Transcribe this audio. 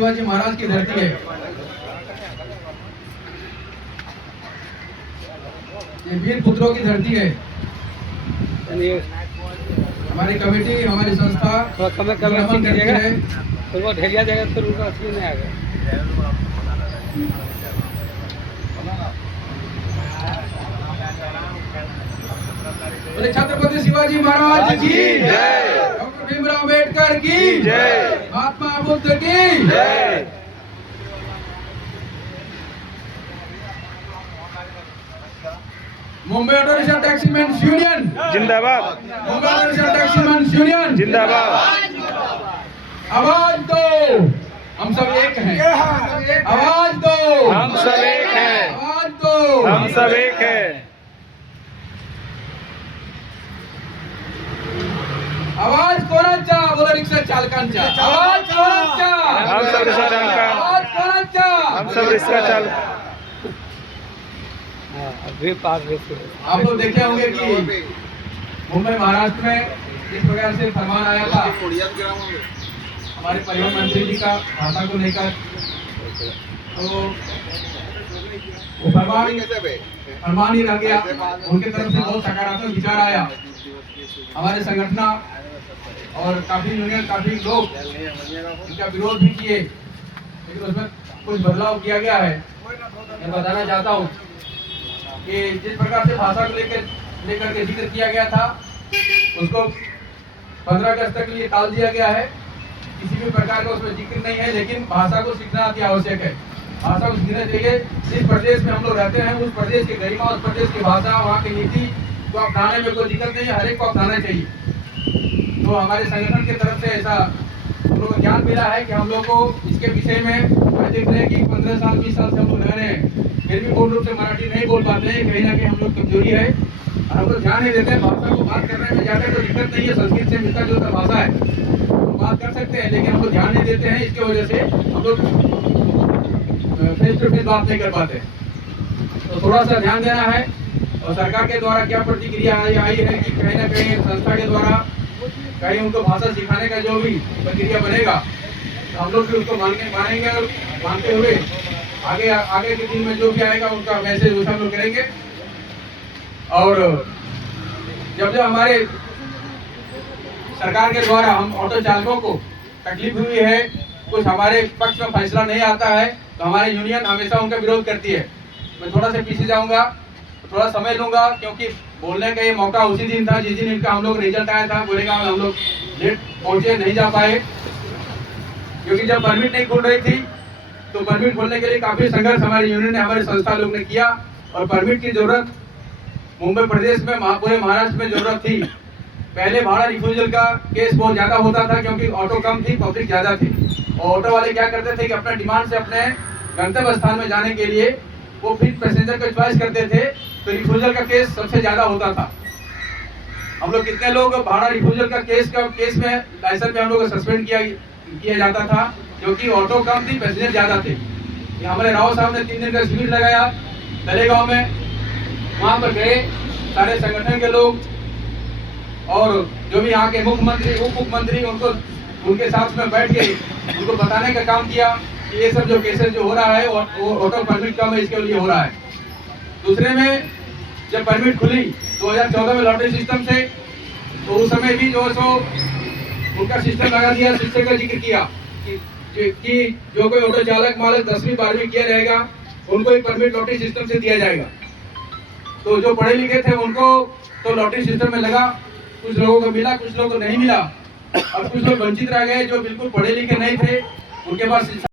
शिवाजी महाराज की धरती है। ये वीर पुत्रों की धरती है। हमारी कमेटी, हमारी संस्था नमन करती है। फिर वो ढेलिया जाएगा, फिर उनका असली में आ गया। बोले छत्रपति शिवाजी महाराज की जय, डॉक्टर भीमराव अम्बेडकर की जय, महात्मा बुद्ध की जय। मुंबई ऑटो रिक्शा टैक्सीमैन यूनियन जिंदाबाद। मुंबई ऑटो रिक्शा टैक्सीमैन यूनियन जिंदाबाद। आवाज दो, हम सब एक हैं। आवाज दो, हम सब एक हैं। आवाज दो, हम सब एक हैं। आवाज कोणाचा? बोला रिक्षा चालकांचा। आवाज कोणाचा? हम सब रिक्षा चालक। आवाज कोणाचा? हम सब रिक्षा चालक। अभी पास आप लोग देखे होंगे कि मुंबई महाराष्ट्र में जिस प्रकार से फरमान आया था हमारे परिवहन मंत्री जी का भाषा को लेकर, तो वो फरमान ही रह गया। उनके तरफ से बहुत सकारात्मक विचार आया। हमारे संगठन और काफी यूनियन, काफी लोग इनका विरोध भी किए, लेकिन उसमें कुछ बदलाव किया गया है। मैं बताना चाहता हूँ कि जिस प्रकार से भाषा को लेकर के जिक्र किया गया था, उसको 15 अगस्त तक के लिए टाल दिया गया है। किसी भी प्रकार का उसमें जिक्र नहीं है, लेकिन भाषा को सीखना अति आवश्यक है। भाषा को सीखना चाहिए। जिस प्रदेश में हम लोग रहते हैं, उस प्रदेश की गरिमा, उस प्रदेश की भाषा, वहाँ की नीति को अपनाने में कोई दिक्कत नहीं है, हर एक को अपनाना चाहिए। तो हमारे संगठन की तरफ से ऐसा हम लोग को ज्ञान मिला है कि हम लोग को इसके विषय में देख रहे हैं कि 15 साल 20 साल से हम लोग रह रहे हैं, फिर भी पूर्ण रूप से मराठी नहीं बोल पाते हैं। कहीं ना कहीं हम लोग कमजोरी है और हम लोग ध्यान नहीं देते हैं। भाषा को बात करने में ज़्यादा कोई दिक्कत नहीं है, संस्कृत से मिलता जुलता भाषा है, हम बात कर सकते हैं, लेकिन हम लोग ध्यान नहीं देते हैं। इसकी वजह से हम लोग फेस टू फेस बात नहीं कर पाते। तो थोड़ा सा ध्यान देना है। और सरकार के द्वारा क्या प्रतिक्रिया आई है कि कहीं ना कहीं संस्था के द्वारा कहीं उनको भाषा सिखाने का जो भी प्रक्रिया बनेगा, तो हम लोग भी उसको मानेंगे और मानते हुए आगे के दिन में जो भी आएगा उनका मैसेज उसे हम लोग करेंगे। और जब हमारे सरकार के द्वारा हम ऑटो चालकों को तकलीफ हुई है, कुछ हमारे पक्ष में फैसला नहीं आता है, तो हमारी यूनियन हमेशा उनका विरोध करती है। मैं थोड़ा सा पीछे जाऊंगा, थोड़ा समय लूंगा, क्योंकि बोलने का ये मौका उसी दिन था जिस दिन इनका हम लोग रिजल्ट आया था। बोलेगा हम लोग लेट पहुंचे, नहीं जा पाए, क्योंकि जब परमिट नहीं खुल रही थी तो परमिट खोलने के लिए काफी संघर्ष हमारी यूनियन ने, हमारे संस्था लोग ने किया। और परमिट की जरूरत मुंबई प्रदेश में, पूरे महाराष्ट्र में जरूरत थी। पहले भाड़ा रिफ्यूजल का केस बहुत ज्यादा होता था, क्योंकि ऑटो कम थी, पब्लिक ज्यादा थी। और ऑटो वाले क्या करते थे कि अपने डिमांड से अपने गंतव्य स्थान में जाने के लिए वो फिर पैसेंजर को चॉइस करते थे, तो रिफ्यूजल का केस सबसे ज्यादा होता था। हम लोग कितने लोग भाड़ा रिफ्यूजल का केस में लाइसेंस में हम लोग को सस्पेंड किया जाता था, क्योंकि ऑटो कम थी, पैसेंजर ज्यादा थे। हमारे राव साहब ने 3 दिन का शिविर लगाया तलेगांव में। वहां पर गए सारे संगठन के लोग और जो भी यहाँ के मुख्यमंत्री, उप मुख्यमंत्री, उनके साथ में बैठ के उनको बताने का काम किया कि ये सब जो केसेस जो हो रहा है वो ऑटो परमिट कम है, इसके लिए हो रहा है। दूसरे में जब परमिट खुली 2014 में लॉटरी सिस्टम से, तो उस समय भी जो सो उनका सिस्टम लगा दिया। सिस्टम का जिक्र किया कि जो कोई ऑटो चालक मालक 10वीं 12वीं किया रहेगा, उनको एक परमिट लॉटरी सिस्टम से दिया जाएगा। तो जो पढ़े लिखे थे उनको तो लॉटरी सिस्टम में लगा, कुछ लोगों को मिला, कुछ लोगों को नहीं मिला, और कुछ लोग वंचित रह गए जो बिल्कुल पढ़े लिखे नहीं थे, उनके पास